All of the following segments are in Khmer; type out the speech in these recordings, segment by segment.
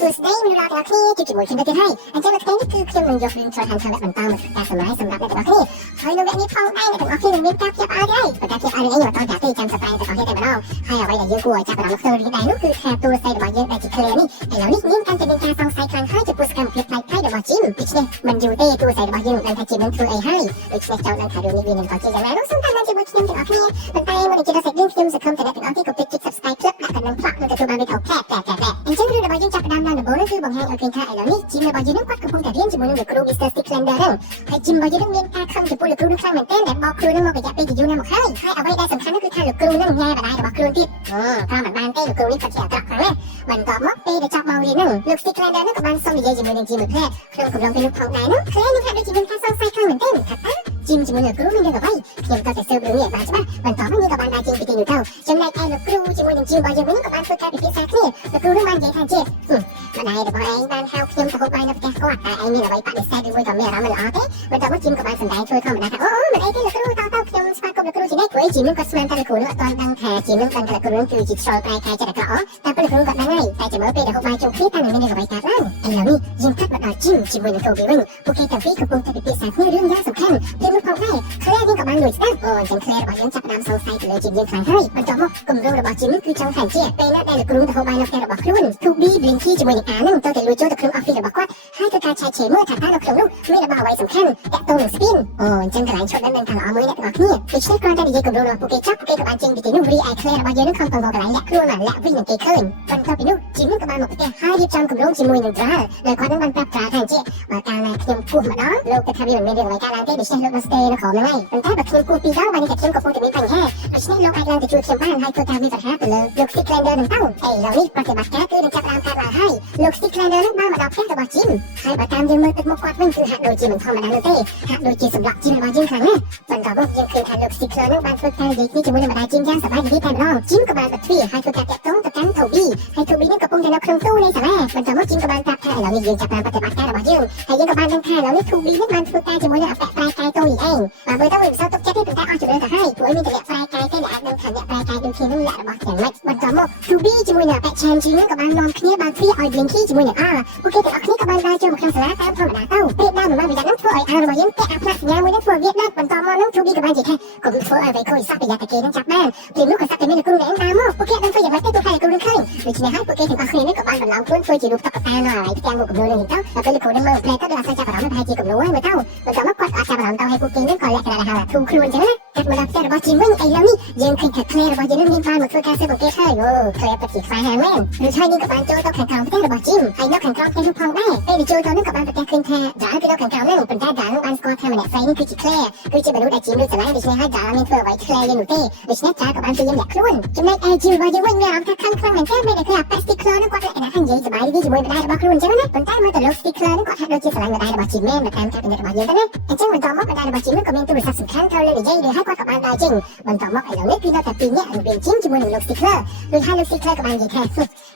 សួស្តីមនុស្សទាំងអស់គ្នាជួបជាមួយខ្ញុំទៅទៀតហើយអញ្ចឹងនៅថ្ងៃនេះគឺខ្ញុំនឹងយករឿងឆ្លងតាមបន្តមកការសម្ដែងសម្រាប់អ្នកទាំងអស់គ្នាហើយនៅវគ្គនេះផងដែរអ្នកទាំងអស់គ្នានឹងមានការភ្ញាក់ផ្អើលហើយប៉ុន្តែភ្ញាក់ផ្អើលនេះមិនបន្តទេចាំសប្បាយទាំងអស់គ្នាតែម្ដងហើយអ្វីដែលយើងគួរឲ្យចាប់អារម្មណ៍ក្នុងរឿងនេះដែរនោះគឺថាទូរស័ព្ទរបស់យើងដែលជា clear នេះឥឡូវនេះមានកាន់តែមានការសង្ស័យខ្លាំងហើយចំពោះសកម្មភាពផ្នែកថៃរបស់ Jim ដូច្នេះមិនយូរទេទូរស័ព្ទរបស់យើងនឹងដឹងថា Jim នឹងធ្វើអីហើយដូច្នេះចង់ដឹងថារឿងនេះវានឹងបន្តជាយ៉ាងណានោះសូមតាមដានជាមួយខ្ញុំទាំងអស់គ្នាប៉ុន្តែមុននឹងជិះដល់សាច់រឿងខ្ញុំសង្ឃឹមថាអ្នកទាំងអស់គ្នាកុំភ្លេចចុច subscribe ដាក់កណ្ដឹងផ្លាក់និងទទួលបានវីដេអូអញ្ចឹងរឿងរបស់យើងចាប់ផ្ដើមឡើងដំបូងនេះគឺបង្ហាញឲ្យឃើញថាឥឡូវនេះ Jim របស់យើងនឹងគាត់កំពុងតែរៀនជាមួយនឹងលោកគ្រូ Mr. Stricklander ហ្នឹងហើយ Jim របស់យើងនឹងមានការខឹងចំពោះលោកគ្រូនឹងខ្លាំងមែនទែនដែលបោកខ្លួននឹងមករយៈពេលជាយូរណាស់មកហើយអ្វីដែលសំខាន់នោះគឺថាលោកគ្រូនឹងញ៉ែបដាយរបស់ខ្លួនទៀតតាមមិនបានទេលោកគ្រូនេះគាត់ជាអាក្រក់ខ្លាំងណាស់បន្ទាប់មកពេលដែលចាប់មករៀនហ្នឹងលោក Stricklander នឹងក៏បានសុំនិយាយជាមួយនឹង Jim មួយផ្លែក្នុងកំឡុងពេលនោះផងដែរនោះឃើញនឹងថាដូចជាមានការសង្ស័យខ្លាំងមែនទែនថាតើ Jim ជាមួយលោកគ្រូមានរឿងអ្វីខ្ញុំក៏តែស៊ើបរឿងនេះឲ្យបានច្បាស់បន្ទាប់មកយើងក៏បានដើរចេញពីទីនោះទៅចំណែកឯលោកគ្រូជាមួយនឹង Jim របស់យើងវិញក៏បានធ្វើការពិភាក្សាគ្នាលោកគ្រូនឹងបាននិយាយថាជាម្ដាយរបស់ឯងបានហៅខ្ញុំទៅហូបបាយនៅផ្ទះគាត់តែឯងមានអ្វីបដិសេធឬមួយក៏មានអារម្មណ៍មិនល្អទេបន្ទាប់មក Jim ក៏បានសម្ដែងធ្វើធម្មតាថាអូមិនអីទេលោកគ្រូតទៅខ្ញុំស្វាគមន៍លោកគ្រូជានិច្ចព្រោះ Jim នឹងក៏ស្មានថាលោកគ្រូនឹងអត់ទាន់ដឹងថា Jim នឹងដឹងថាលោកគ្រូនឹងគឺជាខ្យល់ប្រែកាយចិត្តអាក្រក់តែពេលលោកគ្រូក៏ដឹងហើយតែចាំមើលពេលដែលហូបបាយជុំគ្នាតើនឹងមានអ្វីកើតឡើងឥឡូវនេះយើងកាត់មកដល់ Jim ជាមួយនឹង Toby វិញពួកគេទាំងពីរកំពុងតែពិភាក្សាគ្នារឿងយ៉ាងសំខាន់ពេលនោះផងដែរ Claire យើងក៏បានលួចស្ដាប់អញ្ចឹង Claire របស់យើងចាប់ផ្ដើមសង្ស័យទៅលើ Jim យើងខ្លាំងហើយបន្ទាប់មកគម្រោងរបស់ Jim គឺចង់ថាជាពេលណាដែលលោកគ្រូទៅហូបបាយនៅផ្ទះរបស់ខ្លួន Toby Blinky ជាមួយនឹងអានឹងទៅតែលួចចូលទៅក្នុង office របស់គាត់ហើយធ្វើការឆែកឆេរមើលថាតើនៅក្នុងនោះមានរបស់អ្វីសំខាន់តាក់ទងនឹង Spin អញ្ចឹងកន្លែងឈប់នឹងថាល្អមួយអ្នកទាំងអស់គ្នាដូច្នេះគ្រាន់តែនិយាយគម្រោងរបស់ពួកគេចប់ពួកគេក៏បានចេញពីទីនោះរីឯ Claire របស់យើងនឹងខំទៅកន្លែងលាក់ខ្លួនមកលាក់វិញនឹងគេឃើញបន្ទាប់ពីនោះ Jim នឹងក៏បានមកផ្ទះហើយរៀបចំគម្រោងជាមួយនឹង Dral ដែលគាត់នឹងបានប្រាប់ Dral ថាជាបើកាលណាខ្ញុំគោះម្ដងលោកទៅថាវាមិនមានរឿងអ្វីកើតឡើងទេដូច្នេះលោកនឹង stay នៅក្រុមហ្នឹងហើយប៉ុន្តែបើខ្ញុំគោះពីរដងបានតែខ្ញុំកំពុងតែមានបញ្ហាដូច្នេះលោកអាចឡើងទៅជួយខ្ញុំបានហើយធ្វើការវិភាគទៅលើលោក Stricklander នឹងទៅឥឡូវនេះប្រតិបត្តិការគឺនឹងចាប់ផ្ដើមកើតឡើងហើយលោក Stricklander នឹងបានមកដល់ផ្ទះរបស់ Jim ហើយបើតាមយើងមើលទឹកមុខគាត់វិញគឺហាក់ដូចជាមិនធម្មតានោះទេហាក់ដូចជាសម្លាប់ Jim របស់យើងខ្លាំងណាស់បន្ទាប់មកយើងឃើញថាលោក Stricklander នឹងបានធ្វើការនិយាយគ្នាជាមួយនឹងម្ដាយ Jim យ៉ាងសប្បាយរីករាយតែម្ដង Jim ក៏បានបិទទ្វារហើយធ្វើការតាក់ទងទៅកាន់ Toby ហើយ Toby នឹងកំពុងតែនៅក្នុងទូនៃសាលាបន្ទាប់មក Jim ក៏បានប្រាប់ថាឥឡូវនេះយើងចាប់ផ្ដើមប្រតិបត្តិការរបស់យើងហើយយើងក៏បានដឹងថាឥឡូវនេះ Toby នឹងបានធ្វើការជាមួយនឹងអបប្រែកាយតូនីឯងបើមើលទៅវាមិនសូវទុកចិត្តទេប៉ុន្តែអស់ជំនឿទៅហើយព្រោះមានតែអ្នកប្រែកាយទេដែលអាចដឹងថាអ្នកប្រែកាយដូចគ្នានឹងលក្ខរបស់យ៉ាងម៉េចបន្ទាប់មក Toby ជាមួយនឹងអប Change នឹងក៏បាននាំគ្នាបានទ្វារឲ្យ Blinky ជាមួយនឹង R ពួកគេទាំងអស់គ្នាក៏បានដើរចូលមកក្នុងសាលាតាមធម្មតាទៅពេលដើរមកវិញ្ញាណនឹងធ្វើឲ្យ R របស់យើងពាក់អាផ្លាកសញ្ញាមួយនឹងធ្វើវាដាច់បន្ទាប់មកនឹង Toby ក៏បាននិយាយថាកុំធ្វើឲ្យអ្វីខូចសោះប្រយ័ត្នតែគេនឹងចាប់បានពេលនោះក៏សត្វតែមានគ្រូនឹងដើរមកពួកគេដឹងធ្វើយ៉ាងម៉េចទេទោះតែគ្រូនឹងឃើញដូច្នេះហើយពួកគេទាំងអស់គ្នានឹងក៏បានបន្លំខ្លួនធ្វើជារូបតុក្កតានៅអ្វីផ្ទាំងមុខគំនូរនឹងទៅដល់ពេលគ្រូនឹងមើលផ្លែទៅដល់អាសាចាប់អារម្មណ៍ថាជាគំនូរហើយមើលទៅបន្ទាប់មកគាត់អាចចាប់អារម្មណ៍ទៅឲ្យពួកគេនឹងក៏លក្ខណៈថាធូរខ្លួនអញ្ចឹងណាកាត់មកដល់ផ្ទះរបស់ Jim វិញឥឡូវនេះយើងឃើញថា Claire របស់យើងនឹងមានបានមកធ្វើការស៊ើបអង្កេតហើយClaire ពិតជាខ្លាំងណាស់មែនដូច្នេះយើងក៏បានចូលទៅខាងក្រោមផ្ទះរបស់ Jim ហើយនៅខាងក្រោមផ្ទះនោះផងដែរពេលដែលចូលទៅនឹងក៏បានប្រទះឃើញថា Dral គឺនៅខាងក្រោមនោះប៉ុន្តែ Dral នឹងបានស្គាល់ថាម្នាក់ស្រីនេះគឺជា Claire គឺជាមនុស្សដែល Jim លើកស្រឡាញ់ដូច្នេះហើយ Dral មានធ្វើអ្វី Claire យើងនោះទេដូច្នេះ Dral ក៏បានព្យាយាមលាក់ខ្លួនចំណែកឯ Jim របស់យើងវិញមានអារម្មណ៍ថាខឹងខ្លាំងមែនទែនពេលដែលឃើញអា Pet Stickler នឹងគាត់លក្ខណៈថានិយាយសប្បាយរីករាយជាមួយម្ដាយរបស់ខ្លួនអញ្ចឹងណាប៉ុន្តែមើលទៅលោក Stickler នឹងគាត់ហាក់ដូចជាស្រឡាញ់ម្ដាយរបស់ Jim មែនតាមការពិនិត្យរបស់យើងទៅណាអញ្ចឹងបន្តមកម្ដាយរបស់ Jim នឹងក៏មានទូរស័ព្ទសំខាន់ត្រូវលើនិយាយឬហើយគាត់ក៏បានដើរចេញបន្តមកឥឡូវនេះគឺនៅតែពីរនាក់រវាង Jim ជាមួយនឹងលោក Stickler ឬហើយលោក Stickler ក៏បាននិយាយថា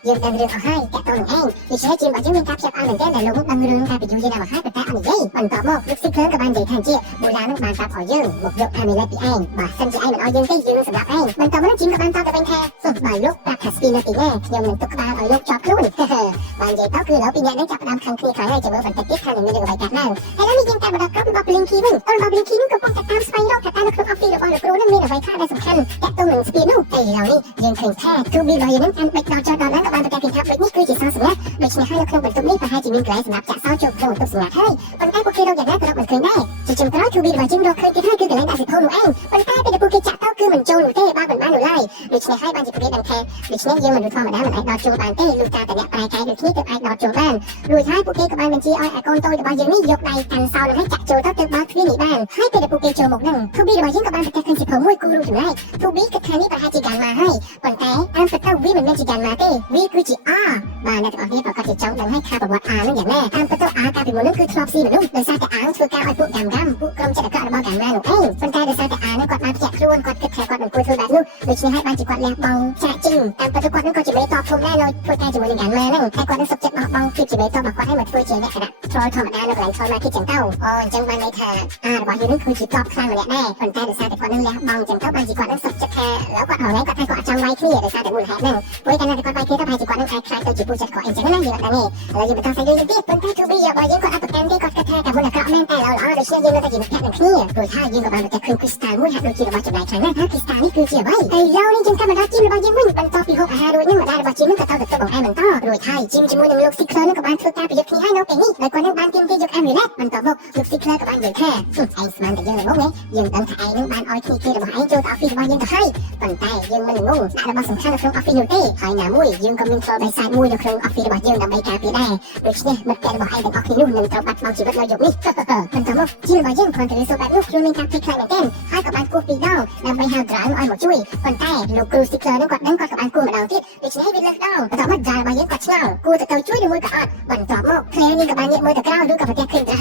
យើងដឹងរឿងអស់ហើយតាក់ទងនឹងឯងដូច្នេះ Jim របស់យើងមានការភ្ញាក់ផ្អើលមែនទែនដែលលោកនឹងដឹងរឿងការពីយូរយារណាស់មកហើយប៉ុន្តែអត់និយាយបន្តមកលោក Stickler ក៏បាននិយាយថាជាបូឡានឹងបានប្រាប់ឲ្យយើងមកយក Amulet ពីឯងបើសិនជាឯងមិនឲ្យយើងទេយើងនឹងសម្លាប់ឯងបន្តមក Jim ក៏បានតបទៅវិញថាបើលោកប្រាប់ថា Spin នៅទីណាខ្ញុំនឹងទុកក្បាលឲ្យលោកជាប់ខ្លួនបាននិយាយទៅគឺឥឡូវពីរនាក់នេះចាប់ផ្ដើមខឹងគ្នាខ្លាំងហើយចាំមើលបន្តិចទៀតថានឹងមានរឿងអ្វីកើតឡើងហើយឥឡូវនេះយើងតាមមកដល់ក្រុមរបស់ Blinky វិញក្រុមរបស់ Blinky នឹងកំពុងតែតាមស្វែងរកថាតើនៅក្នុង office របស់លោកគ្រូនឹងមានអ្វីខ្លះដែលសំខាន់តាក់ទងនឹង Spin នោះហើយឥឡូវនេះយើងឃើញថា Toby របស់យើងនឹងតាមបិទដល់ចោលដល់ហ្នឹងក៏បានប្រកាសពីថាបិទនេះគឺជាសោសម្ងាត់ដូច្នេះហើយនៅក្នុងបន្ទប់នេះប្រហែលជាមានកន្លែងសម្រាប់ចាក់សោចូលក្នុងបន្ទប់សម្ងាត់ហើយប៉ុន្តែពួកគេរកយ៉ាងណាក៏រកមិនឃើញដែរជាចុងក្រោយ Toby របស់យើងរកឃើញទៀតហើយគឺកន្លែងដាក់សិភៅនោះឯងប៉ុន្តែពេលដែលពួកគេចាក់ទៅគឺមិនចូលនោះទេបាននោះឡើយដូច្នេះហើយបានជាពួកគេដឹងថាដូច្នេះយើងមនុស្សធម្មតាមិនអាចដល់ចូលបានទេលុះតែអ្នកប្រែកាយដូចគ្នាទើបអាចដល់ចូលបានរួចហើយពួកគេក៏បានបញ្ជាឲ្យអាកូនតូចរបស់យើងនេះយកដៃកាន់សោនឹងឲ្យចាក់ចូលទៅទើបបើកទ្វារនេះបានហើយពេលដែលពួកគេចូលមកហ្នឹង Toby របស់យើងក៏បានប្រកាសឃើញសិភៅមួយគូរូចម្លែក Toby គិតថានេះប្រហែលជាកានម៉ាហើយប៉ុន្តែតាមពិតទៅវាមិនមែនជាកានម៉ាទេវាគឺជា R បាទអ្នកទាំងអស់គ្នាប្រកាសជាចង់ដឹងហើយថាប្រវត្តិ R នឹងយ៉ាងណាតាមពិតទៅ R កាលពីមុនហ្នឹងគឺធ្លាប់ស៊ីមនុស្សដោយសារតែ R ធ្វើការឲ្យពួកកាំកា ចាំពួកក្រុមចិត្តកៈរបស់កាណានោះឯងប៉ុន្តែដោយសារតែអានឹងគាត់បានភ្ជាប់ខ្លួនគាត់គិតថាគាត់មិនគួរធ្វើបែបនោះដូច្នេះហើយបានជាគាត់លះបង់ចាក់ចេញតាមពិតគាត់នឹងក៏ជាមេតបធំដែរនៅធ្វើការជាមួយនឹងកាណាហ្នឹងតែគាត់នឹងសុខចិត្តបោះបង់ភាពជាមេតបរបស់គាត់ឲ្យមកធ្វើជាលក្ខណៈtrollធម្មតានៅកន្លែង troll market ចឹងទៅអញ្ចឹងបានន័យថារបស់យើងនឹងគឺជាតបខ្លាំងម្នាក់ដែរប៉ុន្តែដោយសារតែគាត់នឹងលះបង់ចឹងទៅបានជាគាត់នឹងសុខចិត្តថាแล้วគាត់ហ្នឹងគាត់ថាគាត់អត់ចង់វាយគ្នាដោយសារតែមូលហេតុហ្នឹងព្រោះកាលណាគាត់វាយគ្នាទៅប្រហែលជាគាត់នឹងអាចខ្លាចទៅជាពូចិត្តគាត់អញ្ចឹងណាយើងអត់ដឹងទេឥឡូវយើងបន្តសាច់រឿងទៀតប៉ុន្តែ to be របស់យើងគាត់អត់ប្រកាន់ទេគាត់គិតថាតែមុនអាក្រក់មែនតែល្អដូច្នេះយើងនៅតែជាមិត្តភក្តិនឹងគ្នាព្រោះថាយើងក៏បានប្រទះឃើញ crystal មួយហាក់ដូចជារបស់ចម្លែកខ្លាំងណាស់ថា crystal នេះគឺជាអ្វីហើយឡូវនេះយើងកម្មដល់ជីមរបស់យើងវិញបន្ទាប់ពីហូបអាហាររួចនឹងម្ដាយរបស់ជីមនឹងក៏ទៅធ្វើបង្អែមបន្តរួចហើយជីមជាមួយនឹងលោក Sickler នឹងក៏បានធ្វើការប្រយុទ្ធគ្នាហើយនៅពេលនេះហើយគាត់នឹងបានទាមទារយក amulet បន្ទាប់មកលោក Sickler ក៏បាននិយាយថាឯងស្មានតែយើងនៅមកយើងដឹងថាឯងនឹងបានឲ្យគ្នារបស់ឯងចូលទៅ office របស់យើងទៅហើយប៉ុន្តែយើងមិនងងដាក់របស់សំខាន់នៅក្នុង office នោះទេហើយណាមួយយើងក៏មានចូលបិសាចមួយនៅក្នុង office របស់យើងដើម្បីការពារដែរដូច្នេះមិត្តភក្តិរបស់ឯងទាំងអស់គ្នានោះនឹងត្រូវបាត់បង់ជីវិតនៅយប់នេះបន្តមកជីមរបស់យើងគ្រាន់តែរៀនសូត្របែបនោះខ្លួនមានការភ័យខ្លាចមែនទែនហើយក៏បានគោះពីរដងដើម្បីហៅ Drown ឲ្យមកជួយប៉ុន្តែលោកគ្រូ Sickler នឹងគាត់ដឹងគាត់ក៏បានគោះម្ដងទៀតដូច្នេះវាលើកដងបន្តមក Drown របស់យើងគាត់ឆ្ងល់គួរទៅជួយឬមួយក៏អត់បន្តមក Claire នេះក៏បានងាកមើលទៅក្រោយឬក៏ប្រទះឃើញថា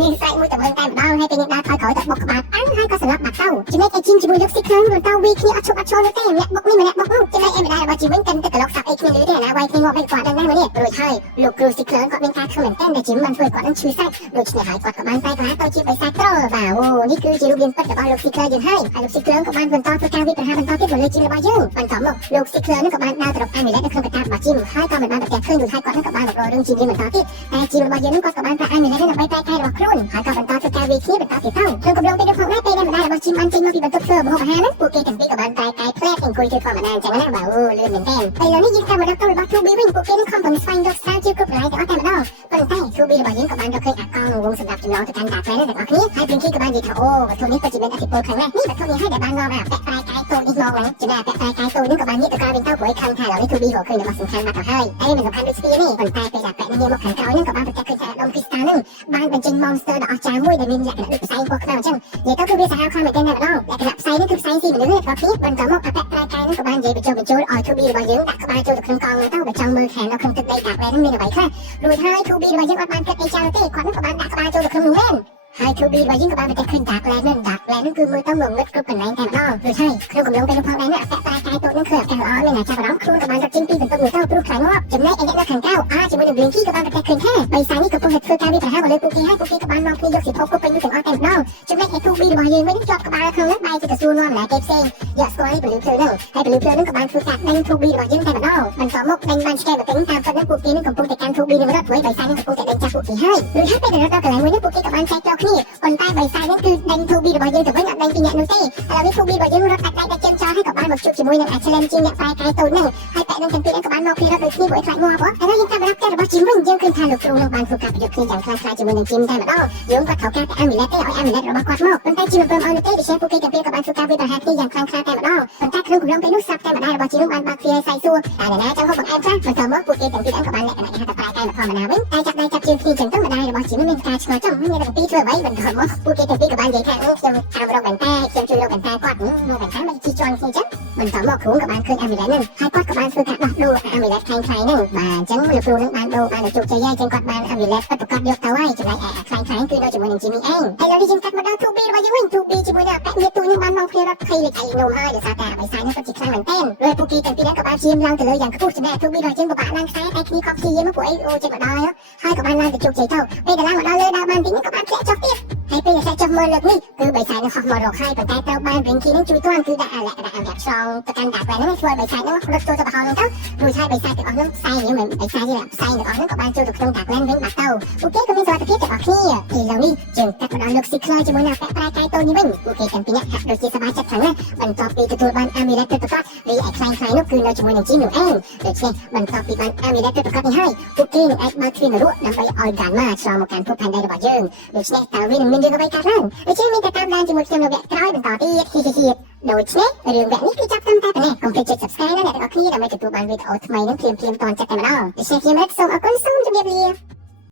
មានស្រែកមួយទៅមើលតែម្ដងហើយពេលនេះដើរថយក្រោយទៅបុកក្បាលអាំងហើយក៏ស្លាប់បាត់ទៅចំណែកឯជីមជាមួយលោក Sickler នឹងបន្តវាគ្នាអត់ឈប់អត់ឈរនោះទេម្នាក់បុកនេះម្នាក់បុកនោះចំណែកឯម្ដាយរបស់ជីវិញកាន់តែក្លុកសាប់អីគ្នាលឺទេណាវាយគ្នាងាប់ឯគាត់ដឹងណានេះរួចហើយលោកគ្រូ Sickler គាត់មានការខឹងមែនទែនដែលជីមបានធ្វើគាត់នឹងឈឺសាច់ដូច្នេះហើយគាត់ក៏បានបែរក្លាទៅជាបិសាចtrollបាទអូនេះគឺជារូបរាងពិតរបស់លោក Sickler យើងហើយលោក Sickler ក៏បានបន្តធ្វើការវិប្រហារបន្តទៀតមកលើជីមរបស់យើងបន្តមកលោក Sickler នឹងក៏បានដើរទៅរក amulet នៅក្នុងកតារបស់ជីមហើយក៏មិនបានប្រទះឃើញរួចហើយគាត់នឹងក៏បានរករឿងជីមបន្តទៀតតែជីមរបស់យើងនឹងគាត់ក៏បានប្រើ amulet ដើម្បីប្រែកាយរបស់ខ្លួនហើយក៏បន្តធ្វើការវាគ្នាបន្តទៀតទៅក្នុងកំឡុងពេលនោះផងដែរពេលដែលម្ដាយរបស់ជីមបានចេញមកពីបន្ទប់ធ្វើម្ហូបអាហារហ្នឹងពួកគេទាំងពីរក៏បានប្រែកាយផ្លែកអង្គុយធ្វើធម្មតាអញ្ចឹងណាបាទអូលឿនមែនទែនហើយឥឡូវនេះយើងតាមមកដល់តូនរបស់ 2B វិញពួកគេនឹងខំប្រឹងស្វែងរកស្រាវជ្រាវគ្រប់កន្លែងទាំងអស់តែម្ដងប៉ុន្តែ 2B របស់យើងក៏បានរកឃើញអាកង់វងសម្រាប់ចម្លងទៅកាន់តាផ្លែនេះទាំងអស់គ្នាហើយព្រីងគីក៏បាននិយាយថាអូវត្ថុនេះពិតជាមានឥទ្ធិពលខ្លាំងណាស់នេះវត្ថុនេះហើយដែលបាននាំឲ្យពាក់ប្រែកាយតូចនេះមកហ្នឹងចំណែកពាក់ប្រែកាយតូចនេះក៏បានងាកទៅក្រោយវិញទៅព្រោះខំថាឥឡូវនេះ 2B រកឃើញរបស់សំខាន់បាត់ទៅហើយតែមិនសំខាន់ដូចស្ពាយនេះប៉ុន្តែពេលដែលពាក់នេះមកខាងក្រោយហ្នឹងក៏បានប្រទះឃើញថាដុំ crystal ហ្នឹងបានបញ្ចេញ monster ដ៏អស្ចារ្យមួយដែលមានលក្ខណៈដូចផ្សែងពណ៌ខ្មៅអញ្ចឹងនិយាយទៅគឺវាសាហាវខ្លាំងមែនទែនតែម្ដងលក្ខណៈផ្សែងនេះគឺផ្សែងស៊ីមនុស្សទេបងប្អូនបន្តមកអាពាក់ប្រែកាយហ្នឹងក៏បាននិយាយបញ្ចូលឲ្យ 2B របស់យើងដាក់ក្បាលចូលទៅក្នុងកង់ទៅបើចង់មើលខាងនៅក្នុងទឹកដីតាក់វ៉ែនហ្នឹងមានអ្វីខ្លះរួចហើយ 2B របស់យើងអត់បានគិតអីច្រើនទេគាត់នឹងក៏បានដាក់ក្បាលចូលទៅក្នុងនោះមែនហើយ 2B របស់យើងក៏បានប្រទះឃើញ dark land ហ្នឹងគឺមើលទៅងងឹតគ្រប់កន្លែងតែម្ដងដូចហើយក្នុងកំឡុងពេលនោះផងដែរណាអាពាក់ប្រែកាយតូចហ្នឹងគឺអាកាសល្អមានអាចាប់អារម្មណ៍ខ្លួនក៏បានរត់ចេញពីបន្ទប់នោះទៅព្រោះខ្លាញ់ងាប់ចំណែកឯអ្នកនៅខាងក្រៅជាមួយនឹង Blinky ក៏បានប្រទះឃើញថាបិសាចនេះកំពុងតែធ្វើការវាប្រហារមកលើពួកគេហើយពួកគេក៏បាននាំគ្នាយកសិភៅគ្រប់ពេញនោះទាំងអស់តែម្ដងចំណែកឯ 2B របស់យើងវិញជាប់ក្បាលក្នុងហ្នឹងបែរជាទៅសួរនាំម្ល៉េះគេផ្សេងយកស្គាល់នេះពលឺភ្លឺហ្នឹងហើយពលឺភ្លឺហ្នឹងក៏បានធ្វើការដេញ 2B របស់យើងតែម្ដងបន្តមកដេញបានឆ្កែមកទិញតាមពិតហ្នឹងពួកគេនឹងកំពុងតែកាន់ 2B នឹងរត់ព្រោះបិសាចនេះកំពុងតែដេញចាស់ពួកគេហើយឬហើយពេលដែលរត់ដល់កន្លែងមួយនេះពួកគេក៏បានចែកចូលគ្នាប៉ុន្តែបិសាចនេះគឺដេញ 2B របស់យើងទៅវិញអត់ដេញពីអ្នកនោះទេឥឡូវនេះ 2B របស់យើងរត់ដាច់ដាច់ជើងចោលហើយក៏បានមកជួបជាមួយនឹង Challenge ជាអ្នកប្រែកាយតូចហ្នឹងហើយពាក់នឹងទាំងពីរក៏បានមកពីរត់ដូចគ្នាព្រោះខ្លាចងាប់ឥឡូវយើងតាមរកផ្ទះរបស់ជីមវិញយើងឃើញថាលោកគ្រូនឹងបានធ្វើការប្រយុទ្ធគ្នាយ៉ាងខ្លាំងក្លាជាមួយនឹងជីមតែម្ដងយើងគាត់ត្រូវការតែ amulet ទេឲ្យ amulet របស់គាត់មកប៉ុន្តែជីមមិនព្រមឲ្យទេដូច្នេះពួកគេទាំងពីរក៏បានធ្វើការវាប្រហារគ្នាយ៉ាងខ្លាំងក្លាតែម្ដងប៉ុន្តែក្នុងកំឡុងពេលនោះស្រាប់តែម្ដាយរបស់ជីមបានបើកទ្វារឲ្យសាយសួរតែអ្នកណាចង់ហូបបង្អែមខ្លះបន្តមកពួកគេទាំងពីរក៏បានលក្ខណៈគេហៅថាប្រែកាយមកធម្មតាវិញតែចាប់ដៃចាប់ជើងគ្នាចឹងទៅម្ដាយរបស់ជីមមានការឆ្ងល់ចំមានតែពីរធ្វើអ្វីបន្តមកពួកគេទាំងពីរក៏បាននិយាយថាខ្ញុំតាមរកបន្តែខ្ញុំជួយរកបន្តែគាត់មកបន្តែមិនជីជន់គ្នាចឹងបន្តមកគ្រូក៏បានឃើញ amulet ហ្នឹងហើយគាត់ក៏បានធ្វើការដោះដូរ amulet ខ្លាំងៗហ្នឹងបាទអញ្ចឹងលោកគ្រូនឹងបានដូរបានជោគជ័យហើយអញ្ចឹងគាត់បាន amulet ពិតប្រាកដយកទៅហើយចំណែកឯខ្លាំងៗគឺនៅជាមួយនឹង Jimmy ឯងហើយឥឡូវនេះយើងកាត់មកដល់ 2B របស់យើងវិញ 2B ជាមួយនឹងពាក់មាសទូចនឹងបានមកគ្នារត់ភ័យលេចឯងនោមហើយដោយសារតែបិសាចនេះពិតជាខ្លាំងមែនទែនហើយពួកគេទាំងពីរក៏បានឈាមឡើងទៅលើយ៉ាងខ្ពស់ចំណែក 2B របស់យើងក៏បាក់ឡើងខ្សែតែគ្នាខកព្យាយាមពួកអីអូចិត្តមកដល់ហើយក៏បានឡើងទៅជោគជ័យទៅពេលដែលឡើងមកដល់លើដើរបានទីនេះក៏បានធ្លាក់ចុះទៀតហើយពេលដែលចុះមើលលើកនេះគឺបិសាចនឹងហោះមករកហើយប៉ុន្តែត្រូវបាន Blinky នឹងជួយទាន់គឺដាក់លក្ខណៈអាប់ឆ្លងទៅកាន់តាក់ហ្នឹងធ្វើឲ្យបិសាចនឹងរត់ចូលទៅប្រហោងហ្នឹងទៅរួចហើយបិសាចទាំងអស់ហ្នឹងផ្សែងមិនបិសាចទេផ្សែងទាំងអស់ហ្នឹងក៏បានចូលទៅក្នុងតាក់វិញបាត់ទៅពួកគេក៏មានសុខភាពទាំងអស់គ្នាឥឡូវនេះយើងកាត់មកដល់លោក Sickler ជាមួយនឹងពាក់ប្រែកាយតូចនេះវិញពួកគេទាំងពីរនាក់ហាក់ដូចជាសប្បាយចិត្តខ្លាំងណាស់បន្ទាប់ពីទទួលបាន amulet ពិតប្រាកដរីឯខ្លាំងៗនោះគឺនៅជាមួយនឹងជីមនោះឯងដូច្នេះបន្ទាប់ពីបាន amulet ពិតប្រាកដនេះហើយពួកគេនឹងអាចបើកទ្វារនរកដើម្បីឲ្យ Gamma ឆ្លងមកកាន់ភពផែនដីរបស់យើងដូច្នេះតើវានឹងមានរឿងអ្វីកើតឡើងដូច្នេះមានតែតាមដានជាមួយខ្ញុំនៅវគ្គក្រោយបន្តទៀតដូច្នេះរឿងវគ្គនេះគឺចាប់តាមតែប៉ុណ្ណេះកុំភ្លេចចុច Subscribe ណាអ្នកទាំងអស់គ្នាដើម្បីទទួលបានវីដេអូថ្មីនឹងភ្លាមៗតន់ចិត្តតែម្ដងដូច្នេះខ្ញុំសូមអរគុណសូមជម្រាបលា